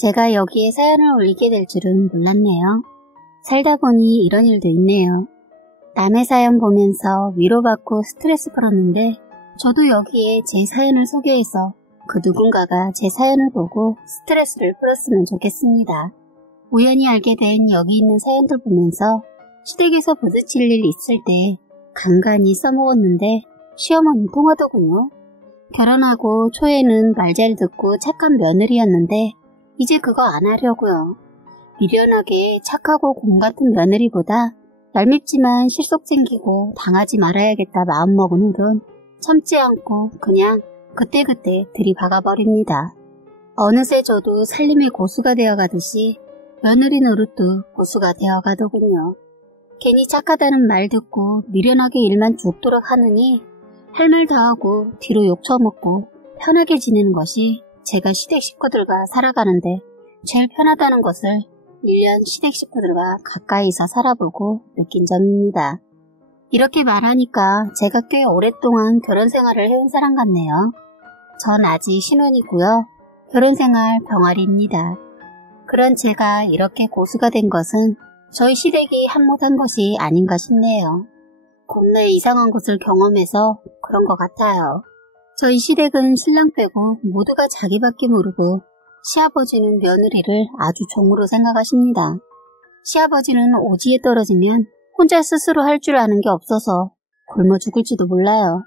제가 여기에 사연을 올리게 될 줄은 몰랐네요. 살다 보니 이런 일도 있네요. 남의 사연 보면서 위로받고 스트레스 풀었는데 저도 여기에 제 사연을 소개해서 그 누군가가 제 사연을 보고 스트레스를 풀었으면 좋겠습니다. 우연히 알게 된 여기 있는 사연들 보면서 시댁에서 부딪힐 일 있을 때 간간히 써먹었는데 시어머니 통하더군요. 결혼하고 초에는 말 잘 듣고 착한 며느리였는데 이제 그거 안 하려고요. 미련하게 착하고 곰 같은 며느리보다 얄밉지만 실속 챙기고 당하지 말아야겠다 마음먹은 후론 참지 않고 그냥 그때그때 들이박아버립니다. 어느새 저도 살림의 고수가 되어가듯이 며느리 노릇도 고수가 되어가더군요. 괜히 착하다는 말 듣고 미련하게 일만 죽도록 하느니 할 말 다 하고 뒤로 욕 처먹고 편하게 지내는 것이 제가 시댁 식구들과 살아가는데 제일 편하다는 것을 1년 시댁 식구들과 가까이서 살아보고 느낀 점입니다. 이렇게 말하니까 제가 꽤 오랫동안 결혼 생활을 해온 사람 같네요. 전 아직 신혼이고요. 결혼 생활 병아리입니다. 그런 제가 이렇게 고수가 된 것은 저희 시댁이 한몫한 것이 아닌가 싶네요. 겁나 이상한 것을 경험해서 그런 것 같아요. 저희 시댁은 신랑 빼고 모두가 자기밖에 모르고 시아버지는 며느리를 아주 종으로 생각하십니다. 시아버지는 오지에 떨어지면 혼자 스스로 할 줄 아는 게 없어서 굶어 죽을지도 몰라요.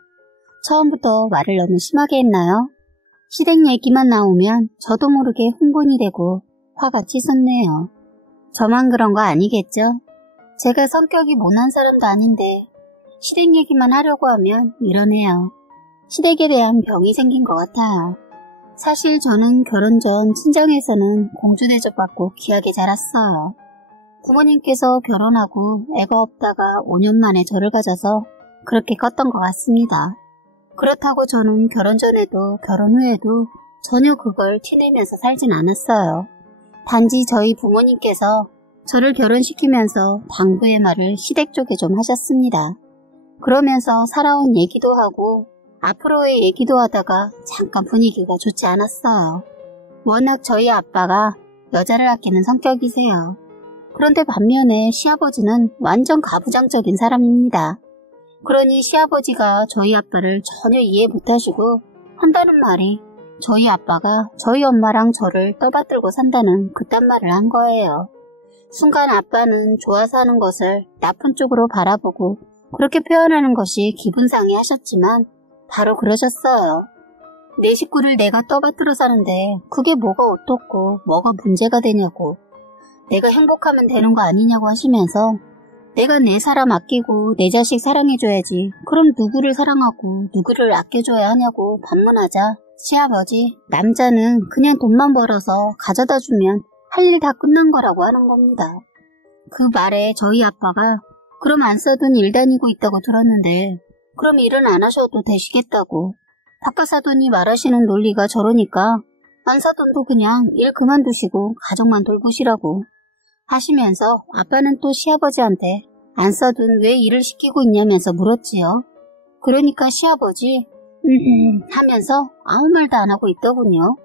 처음부터 말을 너무 심하게 했나요? 시댁 얘기만 나오면 저도 모르게 흥분이 되고 화가 치솟네요. 저만 그런 거 아니겠죠? 제가 성격이 모난 사람도 아닌데 시댁 얘기만 하려고 하면 이러네요. 시댁에 대한 병이 생긴 것 같아요. 사실 저는 결혼 전 친정에서는 공주 대접받고 귀하게 자랐어요. 부모님께서 결혼하고 애가 없다가 5년 만에 저를 가져서 그렇게 컸던 것 같습니다. 그렇다고 저는 결혼 전에도 결혼 후에도 전혀 그걸 티내면서 살진 않았어요. 단지 저희 부모님께서 저를 결혼시키면서 당부의 말을 시댁 쪽에 좀 하셨습니다. 그러면서 살아온 얘기도 하고 앞으로의 얘기도 하다가 잠깐 분위기가 좋지 않았어요. 워낙 저희 아빠가 여자를 아끼는 성격이세요. 그런데 반면에 시아버지는 완전 가부장적인 사람입니다. 그러니 시아버지가 저희 아빠를 전혀 이해 못하시고 한다는 말이 저희 아빠가 저희 엄마랑 저를 떠받들고 산다는 그딴 말을 한 거예요. 순간 아빠는 좋아서 하는 것을 나쁜 쪽으로 바라보고 그렇게 표현하는 것이 기분 상해 하셨지만 바로 그러셨어요. 내 식구를 내가 떠받들어 사는데 그게 뭐가 어떻고 뭐가 문제가 되냐고, 내가 행복하면 되는 거 아니냐고 하시면서 내가 내 사람 아끼고 내 자식 사랑해줘야지 그럼 누구를 사랑하고 누구를 아껴줘야 하냐고 반문하자 시아버지, 남자는 그냥 돈만 벌어서 가져다 주면 할 일 다 끝난 거라고 하는 겁니다. 그 말에 저희 아빠가 그럼 안 써둔 일 다니고 있다고 들었는데 그럼 일은 안 하셔도 되시겠다고, 바깥 사돈이 말하시는 논리가 저러니까 안 사돈도 그냥 일 그만두시고 가정만 돌보시라고 하시면서 아빠는 또 시아버지한테 안 써둔 왜 일을 시키고 있냐면서 물었지요. 그러니까 시아버지 하면서 아무 말도 안 하고 있더군요.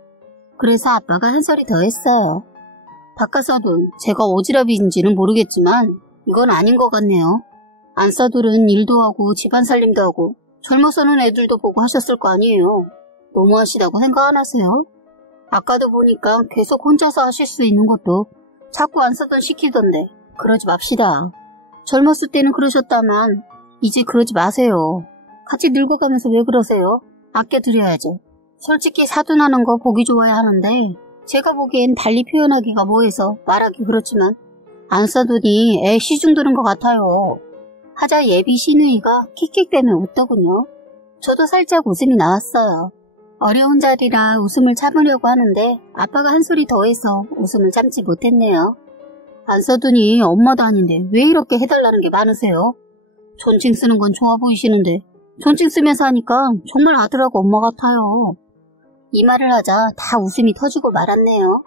그래서 아빠가 한 소리 더 했어요. 바깥 사돈, 제가 오지랖인지는 모르겠지만 이건 아닌 것 같네요. 안 사둘은 일도 하고 집안 살림도 하고 젊어서는 애들도 보고 하셨을 거 아니에요. 너무하시다고 생각 안 하세요? 아까도 보니까 계속 혼자서 하실 수 있는 것도 자꾸 안 사돈 시키던데 그러지 맙시다. 젊었을 때는 그러셨다만 이제 그러지 마세요. 같이 늙어가면서 왜 그러세요? 아껴드려야죠. 솔직히 사돈하는 거 보기 좋아야 하는데 제가 보기엔 달리 표현하기가 뭐해서 말하기 그렇지만 안 사돈이 애 시중 들은 것 같아요. 하자 예비 시누이가 킥킥대며 웃더군요. 저도 살짝 웃음이 나왔어요. 어려운 자리라 웃음을 참으려고 하는데 아빠가 한 소리 더 해서 웃음을 참지 못했네요. 안 사돈이 엄마도 아닌데 왜 이렇게 해달라는 게 많으세요? 존칭 쓰는 건 좋아 보이시는데 존칭 쓰면서 하니까 정말 아들하고 엄마 같아요. 이 말을 하자 다 웃음이 터지고 말았네요.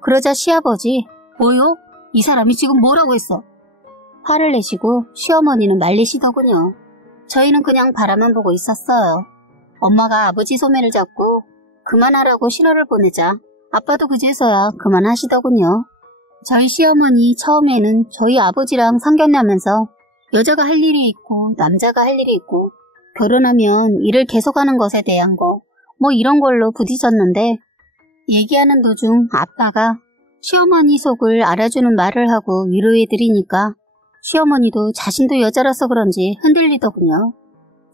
그러자 시아버지, 뭐요? 이 사람이 지금 뭐라고 했어? 화를 내시고 시어머니는 말리시더군요. 저희는 그냥 바라만 보고 있었어요. 엄마가 아버지 소매를 잡고 그만하라고 신호를 보내자 아빠도 그제서야 그만하시더군요. 저희 시어머니 처음에는 저희 아버지랑 상견례하면서 여자가 할 일이 있고 남자가 할 일이 있고 결혼하면 일을 계속하는 것에 대한 거 뭐 이런 걸로 부딪혔는데 얘기하는 도중 아빠가 시어머니 속을 알아주는 말을 하고 위로해드리니까 시어머니도 자신도 여자라서 그런지 흔들리더군요.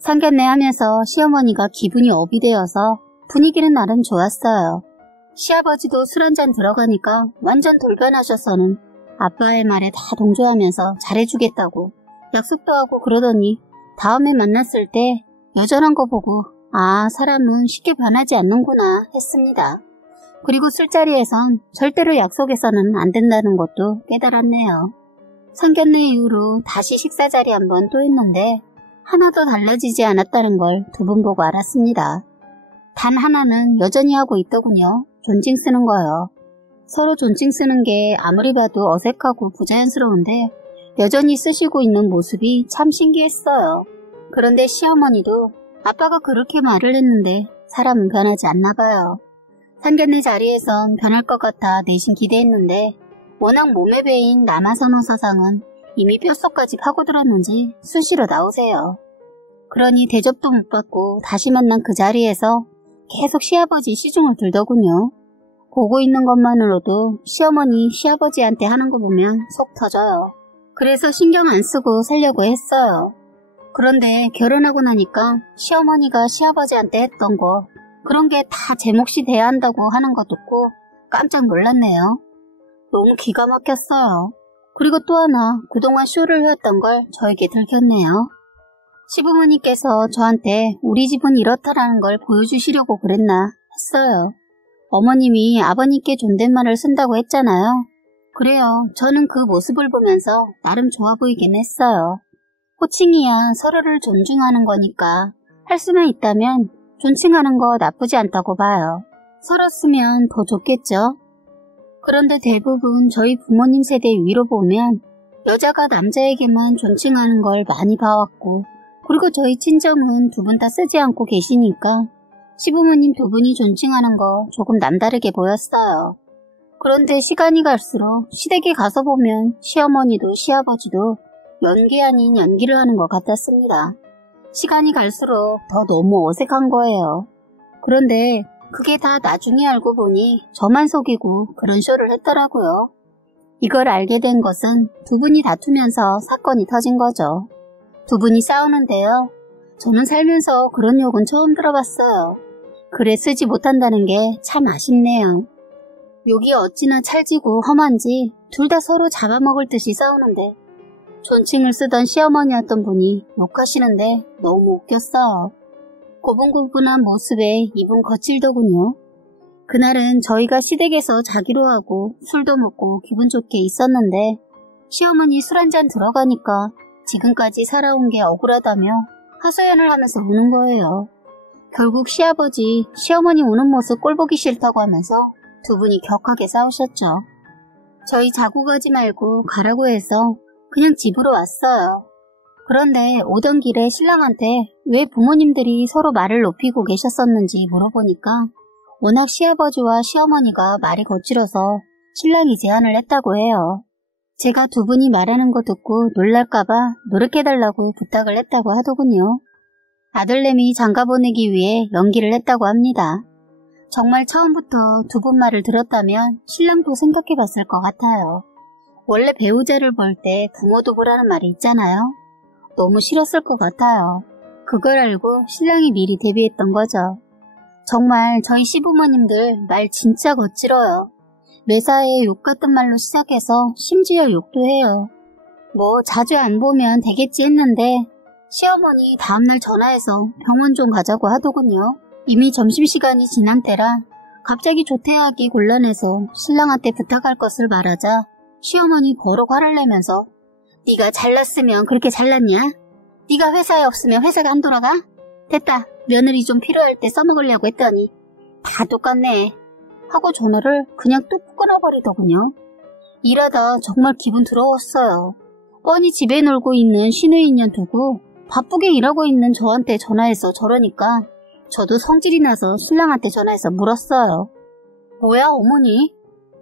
상견례하면서 시어머니가 기분이 업이 되어서 분위기는 나름 좋았어요. 시아버지도 술 한잔 들어가니까 완전 돌변하셔서는 아빠의 말에 다 동조하면서 잘해주겠다고 약속도 하고 그러더니 다음에 만났을 때 여전한 거 보고 아, 사람은 쉽게 변하지 않는구나 했습니다. 그리고 술자리에선 절대로 약속해서는 안 된다는 것도 깨달았네요. 상견례 이후로 다시 식사 자리 한번 또 했는데 하나도 달라지지 않았다는 걸 두 분 보고 알았습니다. 단 하나는 여전히 하고 있더군요. 존칭 쓰는 거요. 서로 존칭 쓰는 게 아무리 봐도 어색하고 부자연스러운데 여전히 쓰시고 있는 모습이 참 신기했어요. 그런데 시어머니도 아빠가 그렇게 말을 했는데 사람은 변하지 않나 봐요. 상견례 자리에선 변할 것 같아 내심 기대했는데 워낙 몸에 배인 남아선호 사상은 이미 뼛속까지 파고들었는지 수시로 나오세요. 그러니 대접도 못 받고 다시 만난 그 자리에서 계속 시아버지 시중을 들더군요. 보고 있는 것만으로도 시어머니 시아버지한테 하는 거 보면 속 터져요. 그래서 신경 안 쓰고 살려고 했어요. 그런데 결혼하고 나니까 시어머니가 시아버지한테 했던 거 그런 게 다 제 몫이 돼야 한다고 하는 거 듣고 깜짝 놀랐네요. 너무 기가 막혔어요. 그리고 또 하나 그동안 쇼를 해왔던 걸 저에게 들켰네요. 시부모님께서 저한테 우리 집은 이렇다라는 걸 보여주시려고 그랬나 했어요. 어머님이 아버님께 존댓말을 쓴다고 했잖아요. 그래요. 저는 그 모습을 보면서 나름 좋아 보이긴 했어요. 호칭이야 서로를 존중하는 거니까 할 수만 있다면 존칭하는 거 나쁘지 않다고 봐요. 서로 쓰면 더 좋겠죠. 그런데 대부분 저희 부모님 세대 위로 보면 여자가 남자에게만 존칭하는 걸 많이 봐왔고 그리고 저희 친정은 두 분 다 쓰지 않고 계시니까 시부모님 두 분이 존칭하는 거 조금 남다르게 보였어요. 그런데 시간이 갈수록 시댁에 가서 보면 시어머니도 시아버지도 연기 아닌 연기를 하는 것 같았습니다. 시간이 갈수록 더 너무 어색한 거예요. 그런데 그게 다 나중에 알고 보니 저만 속이고 그런 쇼를 했더라고요. 이걸 알게 된 것은 두 분이 다투면서 사건이 터진 거죠. 두 분이 싸우는데요. 저는 살면서 그런 욕은 처음 들어봤어요. 글에 쓰지 못한다는 게 참 아쉽네요. 욕이 어찌나 찰지고 험한지 둘 다 서로 잡아먹을 듯이 싸우는데 존칭을 쓰던 시어머니였던 분이 욕하시는데 너무 웃겼어요. 고분고분한 모습에 입은 거칠더군요. 그날은 저희가 시댁에서 자기로 하고 술도 먹고 기분 좋게 있었는데 시어머니 술 한잔 들어가니까 지금까지 살아온 게 억울하다며 하소연을 하면서 우는 거예요. 결국 시아버지, 시어머니 우는 모습 꼴보기 싫다고 하면서 두 분이 격하게 싸우셨죠. 저희 자고 가지 말고 가라고 해서 그냥 집으로 왔어요. 그런데 오던 길에 신랑한테 왜 부모님들이 서로 말을 높이고 계셨었는지 물어보니까 워낙 시아버지와 시어머니가 말이 거칠어서 신랑이 제안을 했다고 해요. 제가 두 분이 말하는 거 듣고 놀랄까봐 노력해달라고 부탁을 했다고 하더군요. 아들내미 장가 보내기 위해 연기를 했다고 합니다. 정말 처음부터 두 분 말을 들었다면 신랑도 생각해봤을 것 같아요. 원래 배우자를 볼 때 부모도 보라는 말이 있잖아요. 너무 싫었을 것 같아요. 그걸 알고 신랑이 미리 대비했던 거죠. 정말 저희 시부모님들 말 진짜 거칠어요. 매사에 욕 같은 말로 시작해서 심지어 욕도 해요. 뭐 자주 안 보면 되겠지 했는데 시어머니 다음날 전화해서 병원 좀 가자고 하더군요. 이미 점심시간이 지난 때라 갑자기 조퇴하기 곤란해서 신랑한테 부탁할 것을 말하자 시어머니 버럭 화를 내면서 네가 잘났으면 그렇게 잘났냐? 네가 회사에 없으면 회사가 안 돌아가? 됐다. 며느리 좀 필요할 때 써먹으려고 했더니 다 똑같네. 하고 전화를 그냥 뚝 끊어버리더군요. 일하다 정말 기분 더러웠어요. 뻔히 집에 놀고 있는 시누이년 두고 바쁘게 일하고 있는 저한테 전화해서 저러니까 저도 성질이 나서 신랑한테 전화해서 물었어요. 뭐야 어머니?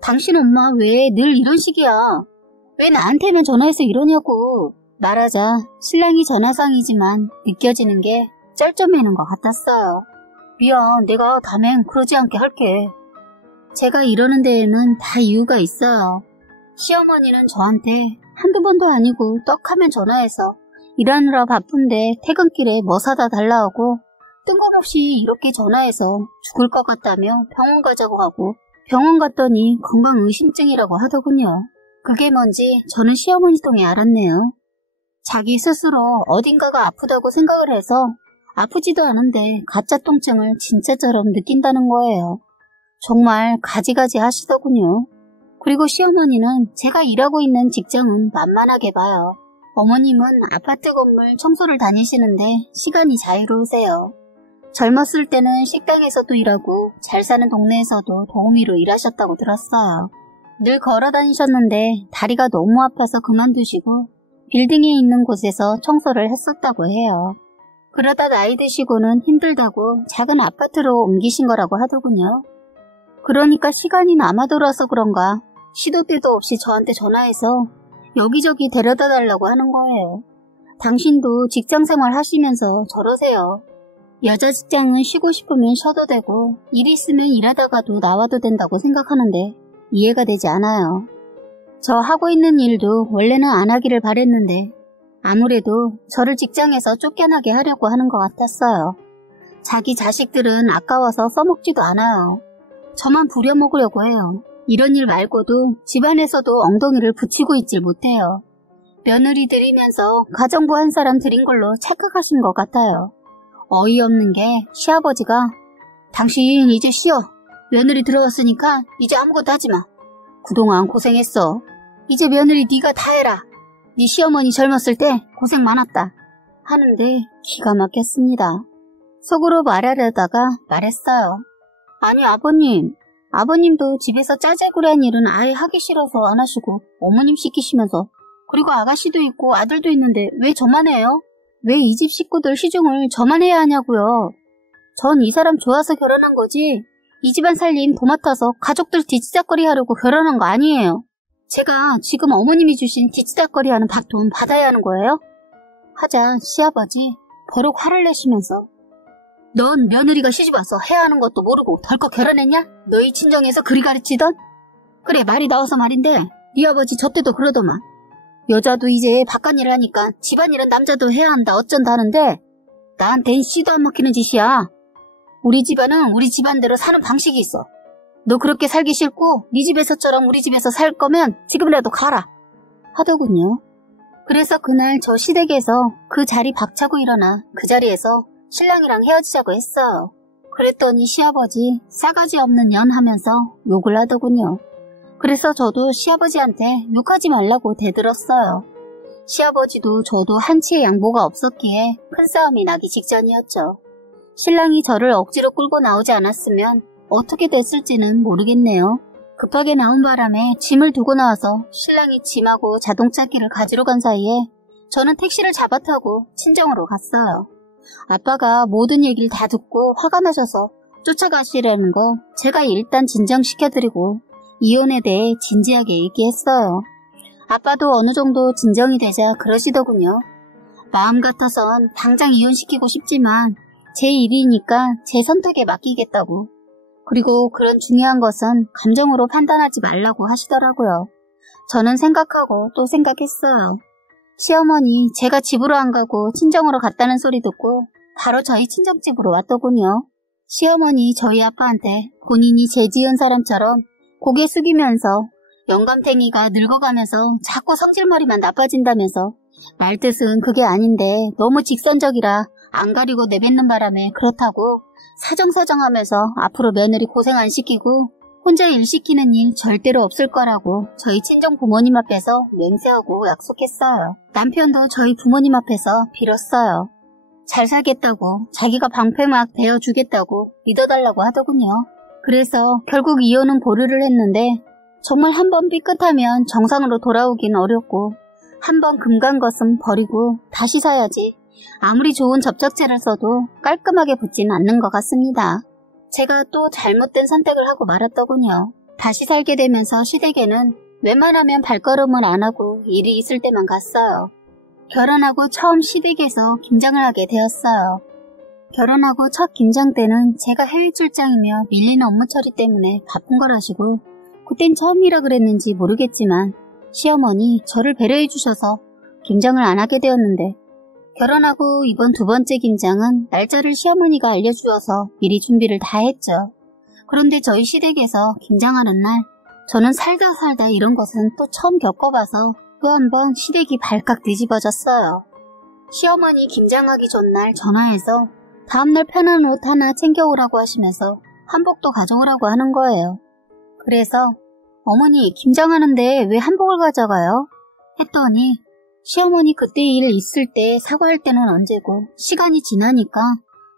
당신 엄마 왜 늘 이런 식이야? 왜 나한테만 전화해서 이러냐고. 말하자 신랑이 전화상이지만 느껴지는 게 쩔쩔매는 것 같았어요. 미안, 내가 다음엔 그러지 않게 할게. 제가 이러는 데에는 다 이유가 있어요. 시어머니는 저한테 한두 번도 아니고 떡하면 전화해서 일하느라 바쁜데 퇴근길에 뭐 사다 달라고 뜬금없이 이렇게 전화해서 죽을 것 같다며 병원 가자고 하고 병원 갔더니 건강의심증이라고 하더군요. 그게 뭔지 저는 시어머니 통해 알았네요. 자기 스스로 어딘가가 아프다고 생각을 해서 아프지도 않은데 가짜 통증을 진짜처럼 느낀다는 거예요. 정말 가지가지 하시더군요. 그리고 시어머니는 제가 일하고 있는 직장은 만만하게 봐요. 어머님은 아파트 건물 청소를 다니시는데 시간이 자유로우세요. 젊었을 때는 식당에서도 일하고 잘 사는 동네에서도 도우미로 일하셨다고 들었어요. 늘 걸어 다니셨는데 다리가 너무 아파서 그만두시고 빌딩에 있는 곳에서 청소를 했었다고 해요. 그러다 나이 드시고는 힘들다고 작은 아파트로 옮기신 거라고 하더군요. 그러니까 시간이 남아돌아서 그런가 시도 때도 없이 저한테 전화해서 여기저기 데려다 달라고 하는 거예요. 당신도 직장생활 하시면서 저러세요. 여자 직장은 쉬고 싶으면 쉬어도 되고 일 있으면 일하다가도 나와도 된다고 생각하는데 이해가 되지 않아요. 저 하고 있는 일도 원래는 안 하기를 바랬는데 아무래도 저를 직장에서 쫓겨나게 하려고 하는 것 같았어요. 자기 자식들은 아까워서 써먹지도 않아요. 저만 부려먹으려고 해요. 이런 일 말고도 집안에서도 엉덩이를 붙이고 있질 못해요. 며느리 들이면서 가정부 한 사람 들인 걸로 착각하신 것 같아요. 어이없는 게 시아버지가 당신 이제 쉬어. 며느리 들어왔으니까 이제 아무것도 하지 마. 그동안 고생했어. 이제 며느리 네가 다 해라. 네 시어머니 젊었을 때 고생 많았다. 하는데 기가 막혔습니다. 속으로 말하려다가 말했어요. 아니 아버님. 아버님도 집에서 짜잘구레한 일은 아예 하기 싫어서 안 하시고 어머님 시키시면서 그리고 아가씨도 있고 아들도 있는데 왜 저만 해요? 왜 이 집 식구들 시중을 저만 해야 하냐고요. 전 이 사람 좋아서 결혼한 거지 이 집안 살림 도맡아서 가족들 뒤치다꺼리 하려고 결혼한 거 아니에요. 제가 지금 어머님이 주신 뒤치다꺼리 하는 밥돈 받아야 하는 거예요? 하자 시아버지 버럭 화를 내시면서 넌 며느리가 시집와서 해야 하는 것도 모르고 덜컥 결혼했냐? 너희 친정에서 그리 가르치던? 그래 말이 나와서 말인데 네 아버지 저 때도 그러더만 여자도 이제 바깥일을 하니까 집안일은 남자도 해야 한다 어쩐다 하는데 나한텐 씨도 안 먹히는 짓이야. 우리 집안은 우리 집안대로 사는 방식이 있어. 너 그렇게 살기 싫고 네 집에서처럼 우리 집에서 살 거면 지금이라도 가라 하더군요. 그래서 그날 저 시댁에서 그 자리 박차고 일어나 그 자리에서 신랑이랑 헤어지자고 했어요. 그랬더니 시아버지 싸가지 없는 년 하면서 욕을 하더군요. 그래서 저도 시아버지한테 욕하지 말라고 대들었어요. 시아버지도 저도 한치의 양보가 없었기에 큰 싸움이 나기 직전이었죠. 신랑이 저를 억지로 끌고 나오지 않았으면 어떻게 됐을지는 모르겠네요. 급하게 나온 바람에 짐을 두고 나와서 신랑이 짐하고 자동차 키를 가지러 간 사이에 저는 택시를 잡아 타고 친정으로 갔어요. 아빠가 모든 얘기를 다 듣고 화가 나셔서 쫓아가시려는 거 제가 일단 진정시켜드리고 이혼에 대해 진지하게 얘기했어요. 아빠도 어느 정도 진정이 되자 그러시더군요. 마음 같아선 당장 이혼시키고 싶지만 제 일이니까 제 선택에 맡기겠다고. 그리고 그런 중요한 것은 감정으로 판단하지 말라고 하시더라고요. 저는 생각하고 또 생각했어요. 시어머니 제가 집으로 안 가고 친정으로 갔다는 소리 듣고 바로 저희 친정집으로 왔더군요. 시어머니 저희 아빠한테 본인이 죄 지은 사람처럼 고개 숙이면서 영감탱이가 늙어가면서 자꾸 성질머리만 나빠진다면서 말뜻은 그게 아닌데 너무 직선적이라 안 가리고 내뱉는 바람에 그렇다고 사정사정하면서 앞으로 며느리 고생 안 시키고 혼자 일 시키는 일 절대로 없을 거라고 저희 친정 부모님 앞에서 맹세하고 약속했어요. 남편도 저희 부모님 앞에서 빌었어요. 잘 살겠다고 자기가 방패막 베어주겠다고 믿어달라고 하더군요. 그래서 결국 이혼은 보류를 했는데 정말 한번 삐끗하면 정상으로 돌아오긴 어렵고 한번 금간 것은 버리고 다시 사야지 아무리 좋은 접착제를 써도 깔끔하게 붙진 않는 것 같습니다. 제가 또 잘못된 선택을 하고 말았더군요. 다시 살게 되면서 시댁에는 웬만하면 발걸음을 안 하고 일이 있을 때만 갔어요. 결혼하고 처음 시댁에서 김장을 하게 되었어요. 결혼하고 첫 김장 때는 제가 해외 출장이며 밀리는 업무 처리 때문에 바쁜 거라시고 그땐 처음이라 그랬는지 모르겠지만 시어머니 저를 배려해 주셔서 김장을 안 하게 되었는데 결혼하고 이번 두 번째 김장은 날짜를 시어머니가 알려주어서 미리 준비를 다 했죠. 그런데 저희 시댁에서 김장하는 날 저는 살다 이런 것은 또 처음 겪어봐서 또 한 번 시댁이 발칵 뒤집어졌어요. 시어머니 김장하기 전날 전화해서 다음날 편한 옷 하나 챙겨오라고 하시면서 한복도 가져오라고 하는 거예요. 그래서 어머니 김장하는데 왜 한복을 가져가요? 했더니 시어머니 그때 일 있을 때 사과할 때는 언제고 시간이 지나니까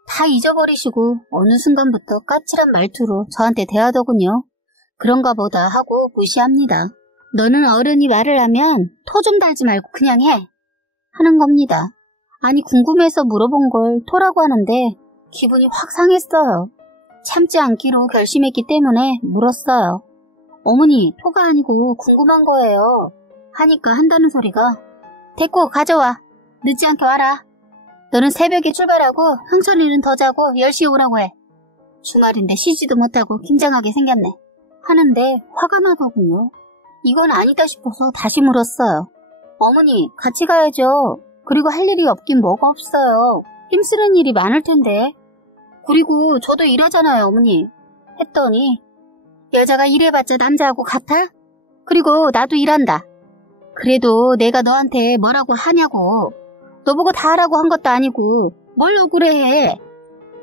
다 잊어버리시고 어느 순간부터 까칠한 말투로 저한테 대하더군요. 그런가 보다 하고 무시합니다. 너는 어른이 말을 하면 토 좀 달지 말고 그냥 해 하는 겁니다. 아니 궁금해서 물어본 걸 토라고 하는데 기분이 확 상했어요. 참지 않기로 결심했기 때문에 물었어요. 어머니 토가 아니고 궁금한 거예요 하니까 한다는 소리가 됐고 가져와. 늦지 않게 와라. 너는 새벽에 출발하고 형철이는 더 자고 10시에 오라고 해. 주말인데 쉬지도 못하고 김장하게 생겼네 하는데 화가 나더군요. 이건 아니다 싶어서 다시 물었어요. 어머니 같이 가야죠. 그리고 할 일이 없긴 뭐가 없어요. 힘쓰는 일이 많을 텐데. 그리고 저도 일하잖아요 어머니 했더니 여자가 일해봤자 남자하고 같아? 그리고 나도 일한다. 그래도 내가 너한테 뭐라고 하냐고. 너보고 다 하라고 한 것도 아니고 뭘 억울해해.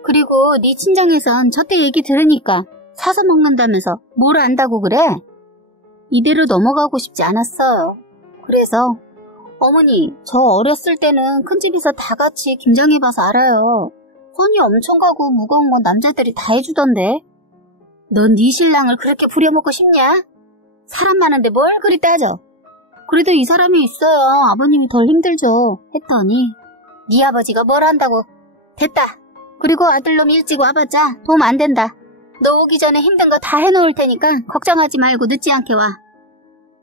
그리고 네 친정에선 저때 얘기 들으니까 사서 먹는다면서 뭘 안다고 그래? 이대로 넘어가고 싶지 않았어요. 그래서 어머니 저 어렸을 때는 큰집에서 다 같이 김장해봐서 알아요. 손이 엄청 가고 무거운 건 남자들이 다 해주던데. 넌 네 신랑을 그렇게 부려먹고 싶냐? 사람 많은데 뭘 그리 따져. 그래도 이 사람이 있어야 아버님이 덜 힘들죠 했더니 네 아버지가 뭘 한다고. 됐다. 그리고 아들놈 일찍 와봤자 도움 안 된다. 너 오기 전에 힘든 거 다 해놓을 테니까 걱정하지 말고 늦지 않게 와.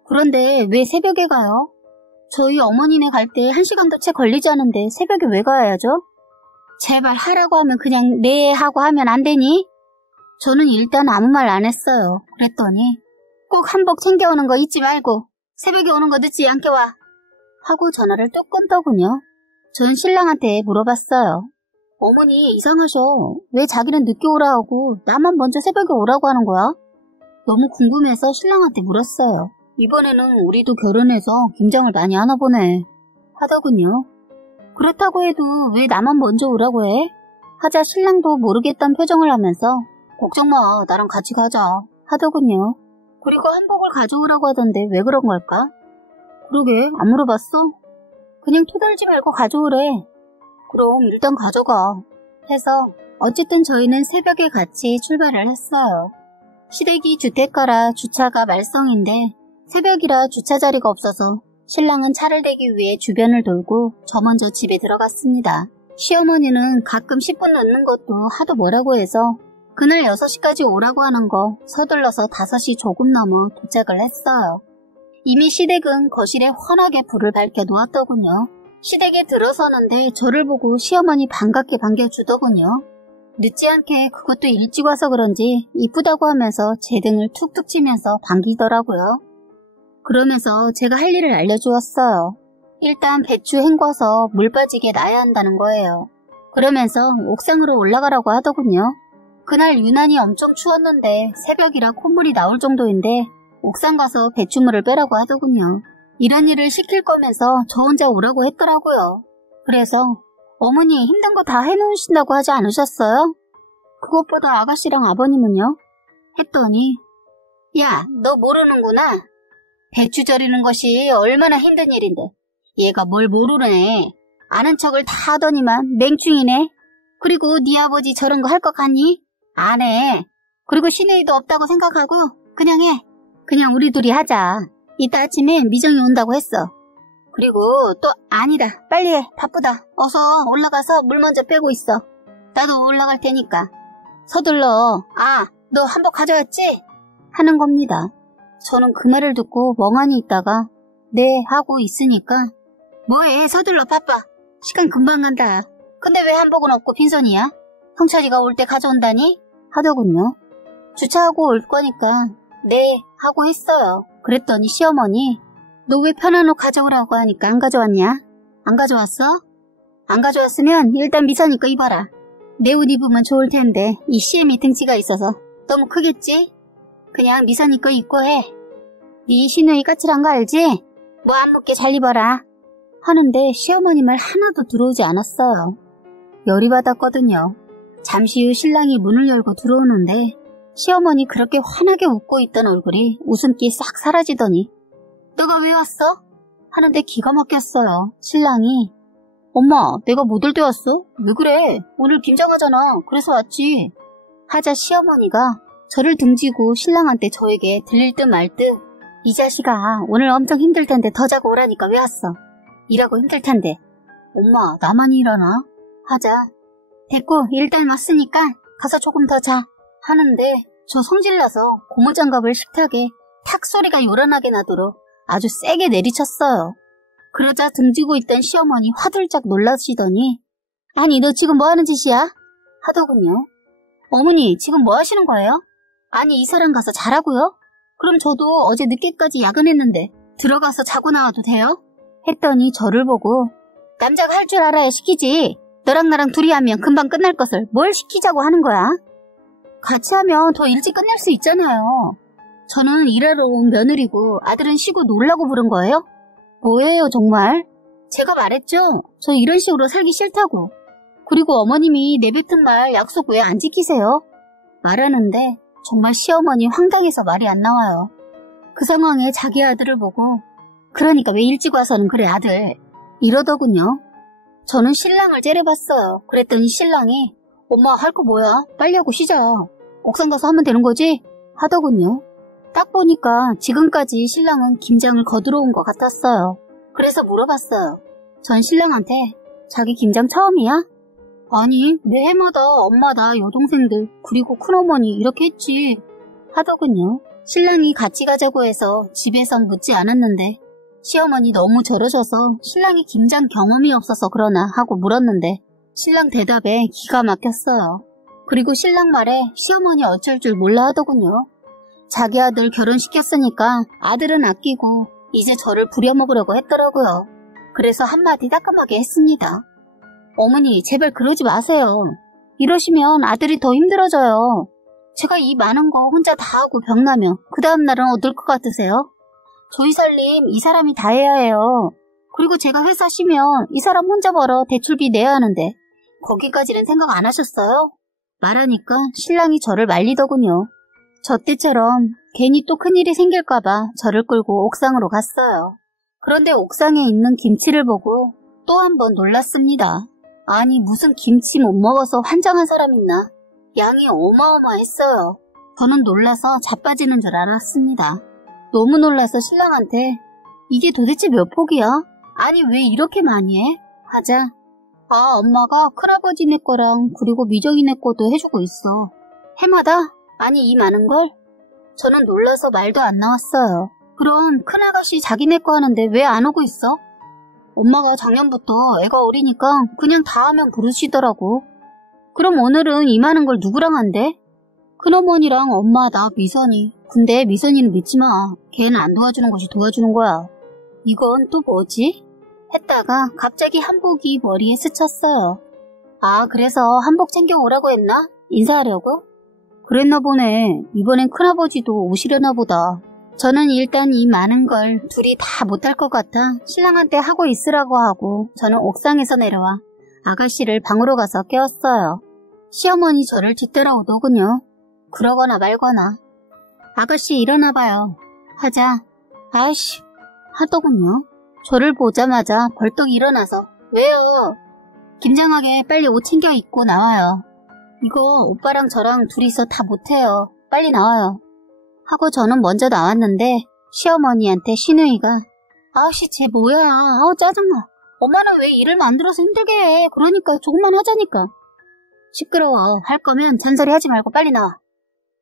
그런데 왜 새벽에 가요? 저희 어머니네 갈 때 1시간도 채 걸리지 않은데 새벽에 왜 가야죠? 제발 하라고 하면 그냥 네 하고 하면 안 되니? 저는 일단 아무 말 안 했어요. 그랬더니 꼭 한복 챙겨오는 거 잊지 말고 새벽에 오는 거 늦지 않게 와 하고 전화를 뚝 끊더군요. 전 신랑한테 물어봤어요. 어머니 이상하셔. 왜 자기는 늦게 오라 하고 나만 먼저 새벽에 오라고 하는 거야? 너무 궁금해서 신랑한테 물었어요. 이번에는 우리도 결혼해서 김장을 많이 하나 보네 하더군요. 그렇다고 해도 왜 나만 먼저 오라고 해? 하자 신랑도 모르겠다는 표정을 하면서 걱정 마 나랑 같이 가자 하더군요. 그리고 한복을 가져오라고 하던데 왜 그런 걸까? 그러게 안 물어봤어? 그냥 토달지 말고 가져오래. 그럼 일단 가져가 해서 어쨌든 저희는 새벽에 같이 출발을 했어요. 시댁이 주택가라 주차가 말썽인데 새벽이라 주차 자리가 없어서 신랑은 차를 대기 위해 주변을 돌고 저 먼저 집에 들어갔습니다. 시어머니는 가끔 10분 늦는 것도 하도 뭐라고 해서 그날 6시까지 오라고 하는 거 서둘러서 5시 조금 넘어 도착을 했어요. 이미 시댁은 거실에 환하게 불을 밝혀 놓았더군요. 시댁에 들어서는데 저를 보고 시어머니 반갑게 반겨주더군요. 늦지 않게 그것도 일찍 와서 그런지 이쁘다고 하면서 제 등을 툭툭 치면서 반기더라고요. 그러면서 제가 할 일을 알려주었어요. 일단 배추 헹궈서 물 빠지게 놔야 한다는 거예요. 그러면서 옥상으로 올라가라고 하더군요. 그날 유난히 엄청 추웠는데 새벽이라 콧물이 나올 정도인데 옥상 가서 배추물을 빼라고 하더군요. 이런 일을 시킬 거면서 저 혼자 오라고 했더라고요. 그래서 어머니 힘든 거 다 해놓으신다고 하지 않으셨어요? 그것보다 아가씨랑 아버님은요? 했더니 야, 너 모르는구나. 배추 절이는 것이 얼마나 힘든 일인데 얘가 뭘 모르네. 아는 척을 다 하더니만 맹충이네. 그리고 네 아버지 저런 거 할 것 같니? 안 해. 그리고 신혜이도 없다고 생각하고 그냥 해. 그냥 우리 둘이 하자. 이따 아침에 미정이 온다고 했어. 그리고 또 아니다. 빨리 해. 바쁘다. 어서 올라가서 물 먼저 빼고 있어. 나도 올라갈 테니까. 서둘러. 아, 너 한복 가져왔지? 하는 겁니다. 저는 그 말을 듣고 멍하니 있다가 네 하고 있으니까 뭐해 서둘러 바빠. 시간 금방 간다. 근데 왜 한복은 없고 빈손이야? 형철이가 올 때 가져온다니? 하더군요. 주차하고 올 거니까 네 하고 했어요. 그랬더니 시어머니 너 왜 편한 옷 가져오라고 하니까 안 가져왔냐? 안 가져왔어? 안 가져왔으면 일단 미선이 거 입어라. 내 옷 입으면 좋을 텐데 이 CM이 등치가 있어서 너무 크겠지? 그냥 미선이 거 입고 해. 네 신우이 까칠한 거 알지? 뭐 안 묻게 잘 입어라. 하는데 시어머니 말 하나도 들어오지 않았어요. 열이 받았거든요. 잠시 후 신랑이 문을 열고 들어오는데 시어머니 그렇게 환하게 웃고 있던 얼굴이 웃음기 싹 사라지더니 너가 왜 왔어? 하는데 기가 막혔어요. 신랑이 엄마 내가 못 올 때 왔어? 왜 그래? 오늘 김장하잖아. 그래서 왔지. 하자 시어머니가 저를 등지고 신랑한테 저에게 들릴 듯 말 듯 이 자식아 오늘 엄청 힘들 텐데 더 자고 오라니까 왜 왔어? 일하고 힘들 텐데. 엄마 나만 일하나? 하자 됐고 일단 왔으니까 가서 조금 더 자. 하는데 저 성질나서 고무장갑을 식탁에 탁 소리가 요란하게 나도록 아주 세게 내리쳤어요. 그러자 등지고 있던 시어머니 화들짝 놀라시더니 아니 너 지금 뭐 하는 짓이야? 하더군요. 어머니 지금 뭐 하시는 거예요? 아니 이 사람 가서 자라고요? 그럼 저도 어제 늦게까지 야근했는데 들어가서 자고 나와도 돼요? 했더니 저를 보고 남자가 할 줄 알아야 시키지. 너랑 나랑 둘이 하면 금방 끝날 것을 뭘 시키자고 하는 거야? 같이 하면 더 일찍 끝낼 수 있잖아요. 저는 일하러 온 며느리고 아들은 쉬고 놀라고 부른 거예요? 뭐예요 정말? 제가 말했죠. 저 이런 식으로 살기 싫다고. 그리고 어머님이 내뱉은 말 약속 왜 안 지키세요? 말하는데 정말 시어머니 황당해서 말이 안 나와요. 그 상황에 자기 아들을 보고 그러니까 왜 일찍 와서는 그래 아들 이러더군요. 저는 신랑을 째려봤어요. 그랬더니 신랑이 엄마 할 거 뭐야? 빨리 하고 쉬자. 옥상 가서 하면 되는 거지? 하더군요. 딱 보니까 지금까지 신랑은 김장을 거두러 온 것 같았어요. 그래서 물어봤어요. 전 신랑한테 자기 김장 처음이야? 아니 매해마다 엄마 나 여동생들 그리고 큰어머니 이렇게 했지 하더군요. 신랑이 같이 가자고 해서 집에선 묻지 않았는데 시어머니 너무 절여져서 신랑이 김장 경험이 없어서 그러나 하고 물었는데 신랑 대답에 기가 막혔어요. 그리고 신랑 말에 시어머니 어쩔 줄 몰라 하더군요. 자기 아들 결혼시켰으니까 아들은 아끼고 이제 저를 부려먹으려고 했더라고요. 그래서 한마디 따끔하게 했습니다. 어머니 제발 그러지 마세요. 이러시면 아들이 더 힘들어져요. 제가 이 많은 거 혼자 다 하고 병나면 그 다음 날은 어떨 것 같으세요? 저희 살림 이 사람이 다 해야 해요. 그리고 제가 회사 쉬면 이 사람 혼자 벌어 대출비 내야 하는데 거기까지는 생각 안 하셨어요? 말하니까 신랑이 저를 말리더군요. 저 때처럼 괜히 또 큰일이 생길까봐 저를 끌고 옥상으로 갔어요. 그런데 옥상에 있는 김치를 보고 또 한 번 놀랐습니다. 아니 무슨 김치 못 먹어서 환장한 사람 있나? 양이 어마어마했어요. 저는 놀라서 자빠지는 줄 알았습니다. 너무 놀라서 신랑한테 이게 도대체 몇 폭이야? 아니 왜 이렇게 많이 해? 하자 아 엄마가 큰아버지네 거랑 그리고 미정이네 거도 해주고 있어. 해마다? 아니 이 많은 걸? 저는 놀라서 말도 안 나왔어요. 그럼 큰아가씨 자기네 거 하는데 왜 안 오고 있어? 엄마가 작년부터 애가 어리니까 그냥 다 하면 부르시더라고. 그럼 오늘은 이 많은 걸 누구랑 한대? 큰어머니랑 엄마 나 미선이. 근데 미선이는 믿지 마. 걔는 안 도와주는 것이 도와주는 거야. 이건 또 뭐지? 했다가 갑자기 한복이 머리에 스쳤어요. 아 그래서 한복 챙겨 오라고 했나? 인사하려고? 그랬나 보네. 이번엔 큰아버지도 오시려나 보다. 저는 일단 이 많은 걸 둘이 다 못할 것 같아 신랑한테 하고 있으라고 하고 저는 옥상에서 내려와 아가씨를 방으로 가서 깨웠어요. 시어머니 저를 뒤따라오더군요. 그러거나 말거나 아가씨 일어나봐요. 하자 아이씨 하더군요. 저를 보자마자 벌떡 일어나서 왜요? 김장하게 빨리 옷 챙겨 입고 나와요. 이거 오빠랑 저랑 둘이서 다 못해요. 빨리 나와요. 하고 저는 먼저 나왔는데 시어머니한테 시누이가 아씨 쟤 뭐야 아우 짜증나. 엄마는 왜 일을 만들어서 힘들게 해. 그러니까 조금만 하자니까. 시끄러워. 할 거면 잔소리 하지 말고 빨리 나와.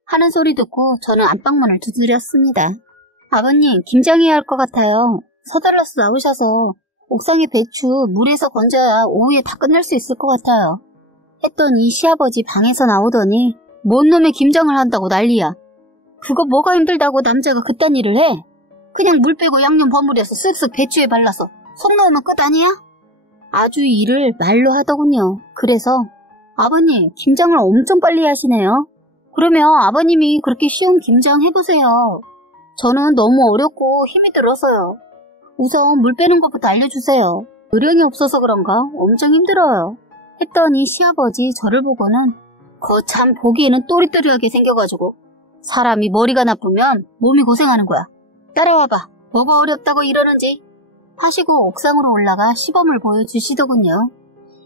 하는 소리 듣고 저는 안방문을 두드렸습니다. 아버님, 김장해야 할 것 같아요. 서둘러서 나오셔서 옥상에 배추 물에서 건져야 오후에 다 끝낼 수 있을 것 같아요. 했더니 시아버지 방에서 나오더니 뭔 놈의 김장을 한다고 난리야. 그거 뭐가 힘들다고 남자가 그딴 일을 해? 그냥 물 빼고 양념 버무려서 쓱쓱 배추에 발라서 속 넣으면 끝 아니야? 아주 일을 말로 하더군요. 그래서 아버님, 김장을 엄청 빨리 하시네요. 그러면 아버님이 그렇게 쉬운 김장 해보세요. 저는 너무 어렵고 힘이 들어서요. 우선 물 빼는 것부터 알려주세요. 요령이 없어서 그런가 엄청 힘들어요. 했더니 시아버지 저를 보고는 거참 보기에는 또리또리하게 생겨가지고 사람이 머리가 나쁘면 몸이 고생하는 거야. 따라와봐. 뭐가 어렵다고 이러는지 하시고 옥상으로 올라가 시범을 보여주시더군요.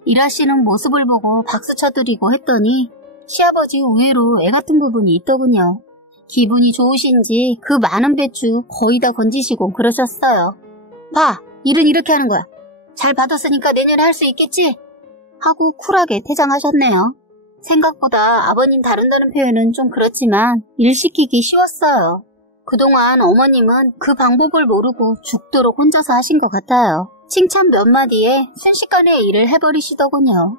일하시는 모습을 보고 박수 쳐드리고 했더니 시아버지 의외로 애같은 부분이 있더군요. 기분이 좋으신지 그 많은 배추 거의 다 건지시고 그러셨어요. 봐, 일은 이렇게 하는 거야. 잘 받았으니까 내년에 할 수 있겠지? 하고 쿨하게 퇴장하셨네요. 생각보다 아버님 다룬다는 표현은 좀 그렇지만 일 시키기 쉬웠어요. 그동안 어머님은 그 방법을 모르고 죽도록 혼자서 하신 것 같아요. 칭찬 몇 마디에 순식간에 일을 해버리시더군요.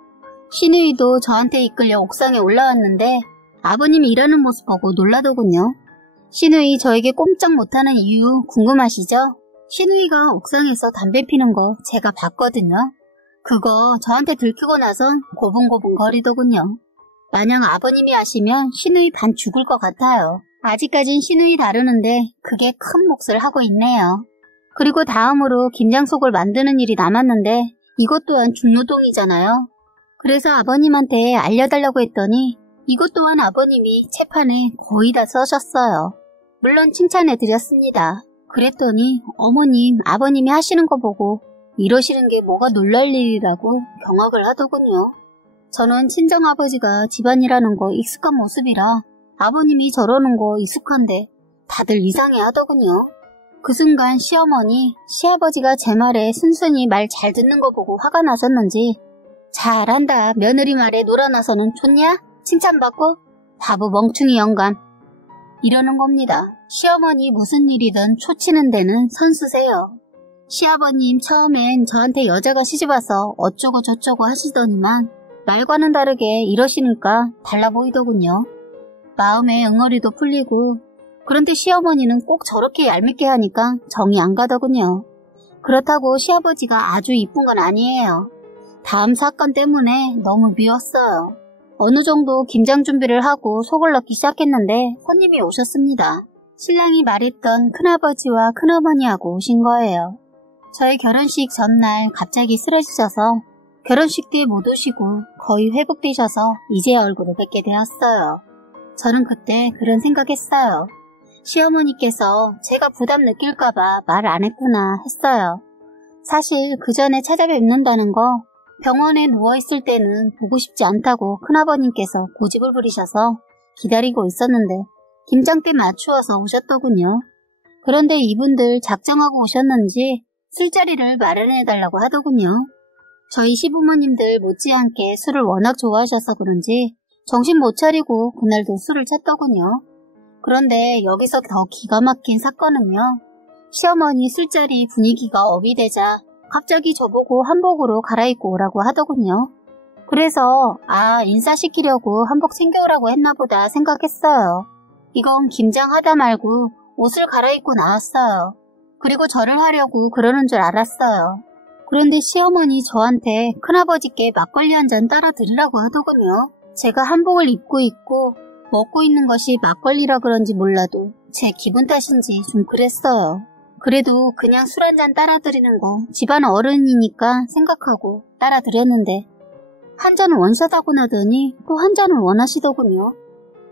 시누이도 저한테 이끌려 옥상에 올라왔는데 아버님이 일하는 모습 보고 놀라더군요. 시누이 저에게 꼼짝 못하는 이유 궁금하시죠? 시누이가 옥상에서 담배 피는 거 제가 봤거든요. 그거 저한테 들키고 나선 고분고분 거리더군요. 만약 아버님이 하시면 시누이 반 죽을 것 같아요. 아직까진 시누이 다루는데 그게 큰 몫을 하고 있네요. 그리고 다음으로 김장속을 만드는 일이 남았는데 이것 또한 중노동이잖아요. 그래서 아버님한테 알려달라고 했더니 이것 또한 아버님이 채판에 거의 다 써셨어요. 물론 칭찬해드렸습니다. 그랬더니 어머님, 아버님이 하시는 거 보고 이러시는 게 뭐가 놀랄 일이라고 경악을 하더군요. 저는 친정아버지가 집안일하는 거 익숙한 모습이라 아버님이 저러는 거 익숙한데 다들 이상해 하더군요. 그 순간 시어머니, 시아버지가 제 말에 순순히 말 잘 듣는 거 보고 화가 나셨는지 잘한다, 며느리 말에 놀아나서는 좋냐? 칭찬받고? 바보 멍충이 영감. 이러는 겁니다. 시어머니 무슨 일이든 초치는 데는 선수세요. 시아버님 처음엔 저한테 여자가 시집와서 어쩌고 저쩌고 하시더니만 말과는 다르게 이러시니까 달라 보이더군요. 마음에 응어리도 풀리고 그런데 시어머니는 꼭 저렇게 얄밉게 하니까 정이 안 가더군요. 그렇다고 시아버지가 아주 이쁜 건 아니에요. 다음 사건 때문에 너무 미웠어요. 어느 정도 김장 준비를 하고 속을 넣기 시작했는데 손님이 오셨습니다. 신랑이 말했던 큰아버지와 큰어머니하고 오신 거예요. 저희 결혼식 전날 갑자기 쓰러지셔서 결혼식 때 못 오시고 거의 회복되셔서 이제 얼굴을 뵙게 되었어요. 저는 그때 그런 생각했어요. 시어머니께서 제가 부담 느낄까봐 말 안 했구나 했어요. 사실 그 전에 찾아뵙는다는 거 병원에 누워있을 때는 보고 싶지 않다고 큰아버님께서 고집을 부리셔서 기다리고 있었는데 김장 때 맞추어서 오셨더군요. 그런데 이분들 작정하고 오셨는지 술자리를 마련해달라고 하더군요. 저희 시부모님들 못지않게 술을 워낙 좋아하셔서 그런지 정신 못 차리고 그날도 술을 찼더군요. 그런데 여기서 더 기가 막힌 사건은요. 시어머니 술자리 분위기가 업이 되자 갑자기 저보고 한복으로 갈아입고 오라고 하더군요. 그래서 인사시키려고 한복 챙겨오라고 했나 보다 생각했어요. 이건 김장하다 말고 옷을 갈아입고 나왔어요. 그리고 절을 하려고 그러는 줄 알았어요. 그런데 시어머니 저한테 큰아버지께 막걸리 한 잔 따라 드리라고 하더군요. 제가 한복을 입고 있고 먹고 있는 것이 막걸리라 그런지 몰라도 제 기분 탓인지 좀 그랬어요. 그래도 그냥 술 한 잔 따라 드리는 거 집안 어른이니까 생각하고 따라 드렸는데 한 잔을 원샷하고 나더니 또 한 잔을 원하시더군요.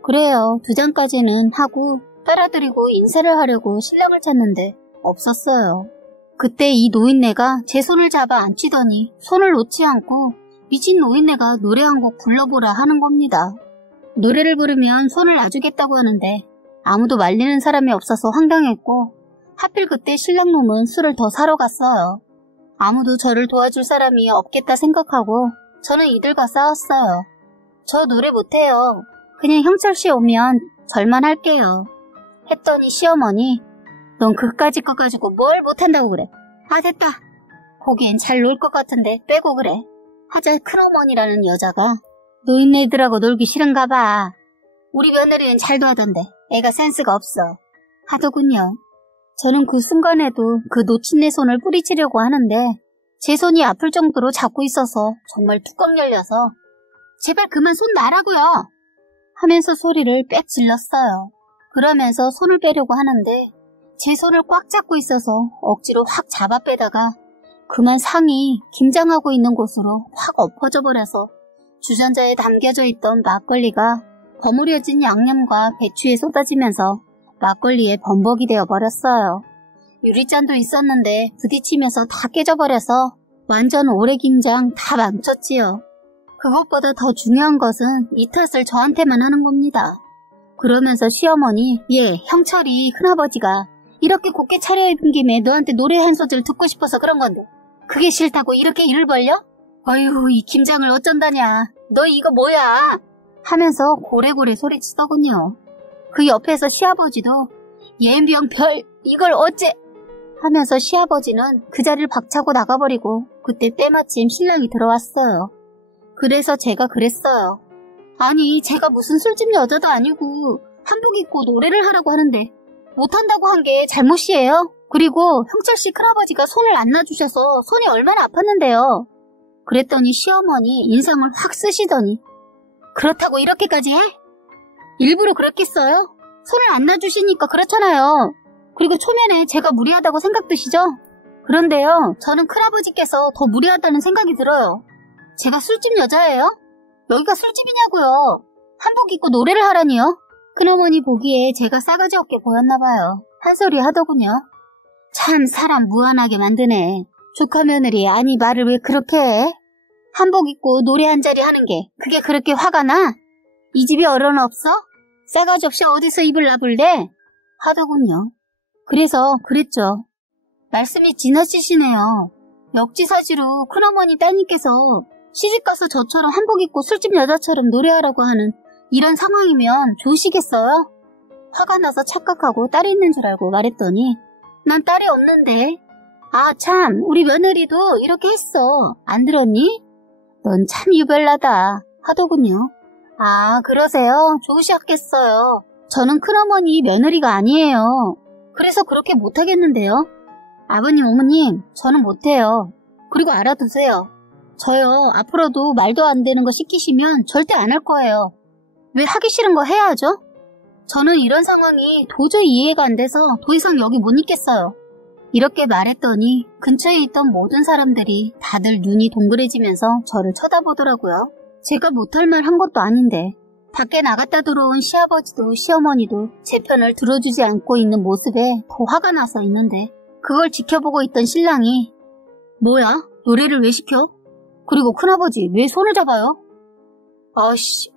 그래요, 2잔까지는 하고 따라 드리고 인사를 하려고 신랑을 찾는데 없었어요. 그때 이 노인네가 제 손을 잡아 앉히더니 손을 놓지 않고 미친 노인네가 노래 한 곡 불러보라 하는 겁니다. 노래를 부르면 손을 놔주겠다고 하는데 아무도 말리는 사람이 없어서 황당했고 하필 그때 신랑놈은 술을 더 사러 갔어요. 아무도 저를 도와줄 사람이 없겠다 생각하고 저는 이들과 싸웠어요. 저 노래 못해요. 그냥 형철씨 오면 절만 할게요. 했더니 시어머니, 넌 그까짓 거 가지고 뭘 못한다고 그래. 아 됐다. 보기엔 잘 놀 것 같은데 빼고 그래. 하자 큰어머니라는 여자가 노인네들하고 놀기 싫은가 봐. 우리 며느리는 잘도 하던데 애가 센스가 없어. 하더군요. 저는 그 순간에도 그 놓친 내 손을 뿌리치려고 하는데 제 손이 아플 정도로 잡고 있어서 정말 뚜껑 열려서 제발 그만 손 놔라고요 하면서 소리를 빽 질렀어요. 그러면서 손을 빼려고 하는데 제 손을 꽉 잡고 있어서 억지로 확 잡아 빼다가 그만 상이 김장하고 있는 곳으로 확 엎어져 버려서 주전자에 담겨져 있던 막걸리가 버무려진 양념과 배추에 쏟아지면서 막걸리에 범벅이 되어 버렸어요. 유리잔도 있었는데 부딪히면서 다 깨져버려서 완전 오래 김장 다 망쳤지요. 그것보다 더 중요한 것은 이 탓을 저한테만 하는 겁니다. 그러면서 시어머니, 형철이 큰아버지가 이렇게 곱게 차려입은 김에 너한테 노래 한 소절 듣고 싶어서 그런 건데 그게 싫다고 이렇게 일을 벌려? 어휴, 이 김장을 어쩐다냐. 너 이거 뭐야? 하면서 고래고래 소리치더군요. 그 옆에서 시아버지도 예병 별 이걸 어째 하면서 시아버지는 그 자리를 박차고 나가버리고 그때 때마침 신랑이 들어왔어요. 그래서 제가 그랬어요. 아니 제가 무슨 술집 여자도 아니고 한복 입고 노래를 하라고 하는데 못한다고 한 게 잘못이에요. 그리고 형철씨 큰아버지가 손을 안 놔주셔서 손이 얼마나 아팠는데요. 그랬더니 시어머니 인상을 확 쓰시더니 그렇다고 이렇게까지 해? 일부러 그랬겠어요? 손을 안 놔주시니까 그렇잖아요. 그리고 초면에 제가 무리하다고 생각드시죠? 그런데요, 저는 큰아버지께서 더 무리하다는 생각이 들어요. 제가 술집 여자예요? 여기가 술집이냐고요. 한복 입고 노래를 하라니요? 큰어머니 보기에 제가 싸가지 없게 보였나봐요. 한 소리 하더군요. 참 사람 무안하게 만드네. 조카 며느리 아니 말을 왜 그렇게 해? 한복 입고 노래 한 자리 하는 게 그게 그렇게 화가 나? 이 집에 어른 없어? 싸가지 없이 어디서 입을 나불대? 하더군요. 그래서 그랬죠. 말씀이 지나치시네요. 역지사지로 큰어머니 따님께서 시집가서 저처럼 한복 입고 술집 여자처럼 노래하라고 하는 이런 상황이면 좋으시겠어요? 화가 나서 착각하고 딸이 있는 줄 알고 말했더니 난 딸이 없는데. 아 참 우리 며느리도 이렇게 했어. 안 들었니? 넌 참 유별나다 하더군요. 아 그러세요? 좋으셨겠어요. 저는 큰어머니 며느리가 아니에요. 그래서 그렇게 못하겠는데요. 아버님 어머님 저는 못해요. 그리고 알아두세요. 저요 앞으로도 말도 안 되는 거 시키시면 절대 안 할 거예요. 왜 하기 싫은 거 해야죠? 저는 이런 상황이 도저히 이해가 안 돼서 더 이상 여기 못 있겠어요. 이렇게 말했더니 근처에 있던 모든 사람들이 다들 눈이 동그래지면서 저를 쳐다보더라고요. 제가 못할 말 한 것도 아닌데 밖에 나갔다 들어온 시아버지도 시어머니도 제 편을 들어주지 않고 있는 모습에 더 화가 나서 있는데 그걸 지켜보고 있던 신랑이 뭐야? 노래를 왜 시켜? 그리고 큰아버지 왜 손을 잡아요? 어씨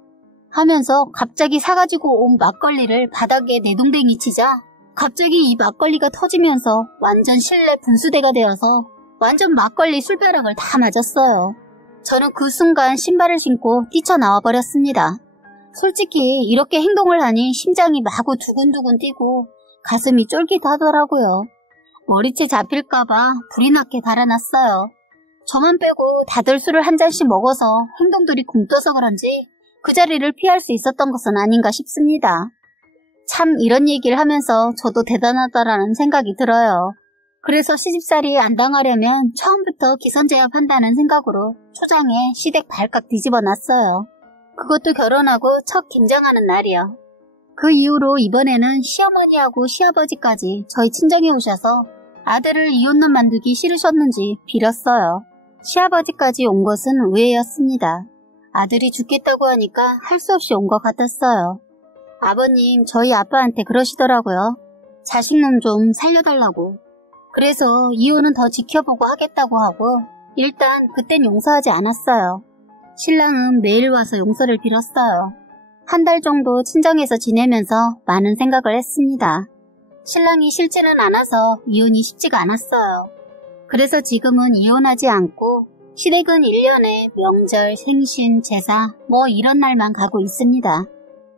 하면서 갑자기 사가지고 온 막걸리를 바닥에 내동댕이 치자 갑자기 이 막걸리가 터지면서 완전 실내 분수대가 되어서 완전 막걸리 술벼락을 다 맞았어요. 저는 그 순간 신발을 신고 뛰쳐나와 버렸습니다. 솔직히 이렇게 행동을 하니 심장이 마구 두근두근 뛰고 가슴이 쫄깃하더라고요. 머리채 잡힐까봐 불이 나게 달아났어요. 저만 빼고 다들 술을 한 잔씩 먹어서 행동들이 굼떠서 그런지 그 자리를 피할 수 있었던 것은 아닌가 싶습니다. 참 이런 얘기를 하면서 저도 대단하다라는 생각이 들어요. 그래서 시집살이 안 당하려면 처음부터 기선제압한다는 생각으로 초장에 시댁 발칵 뒤집어 놨어요. 그것도 결혼하고 첫 김장하는 날이요. 그 이후로 이번에는 시어머니하고 시아버지까지 저희 친정에 오셔서 아들을 이혼남 만들기 싫으셨는지 빌었어요. 시아버지까지 온 것은 의외였습니다. 아들이 죽겠다고 하니까 할 수 없이 온 것 같았어요. 아버님 저희 아빠한테 그러시더라고요. 자식놈 좀 살려달라고. 그래서 이혼은 더 지켜보고 하겠다고 하고 일단 그땐 용서하지 않았어요. 신랑은 매일 와서 용서를 빌었어요. 한 달 정도 친정에서 지내면서 많은 생각을 했습니다. 신랑이 싫지는 않아서 이혼이 쉽지가 않았어요. 그래서 지금은 이혼하지 않고 시댁은 1년에 명절, 생신, 제사 뭐 이런 날만 가고 있습니다.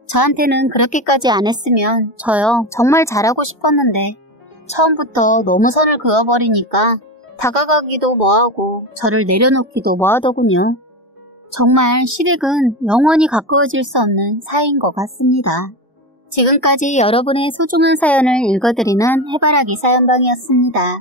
저한테는 그렇게까지 안 했으면 저요 정말 잘하고 싶었는데 처음부터 너무 선을 그어버리니까 다가가기도 뭐하고 저를 내려놓기도 뭐하더군요. 정말 시댁은 영원히 가까워질 수 없는 사이인 것 같습니다. 지금까지 여러분의 소중한 사연을 읽어드리는 해바라기 사연방이었습니다.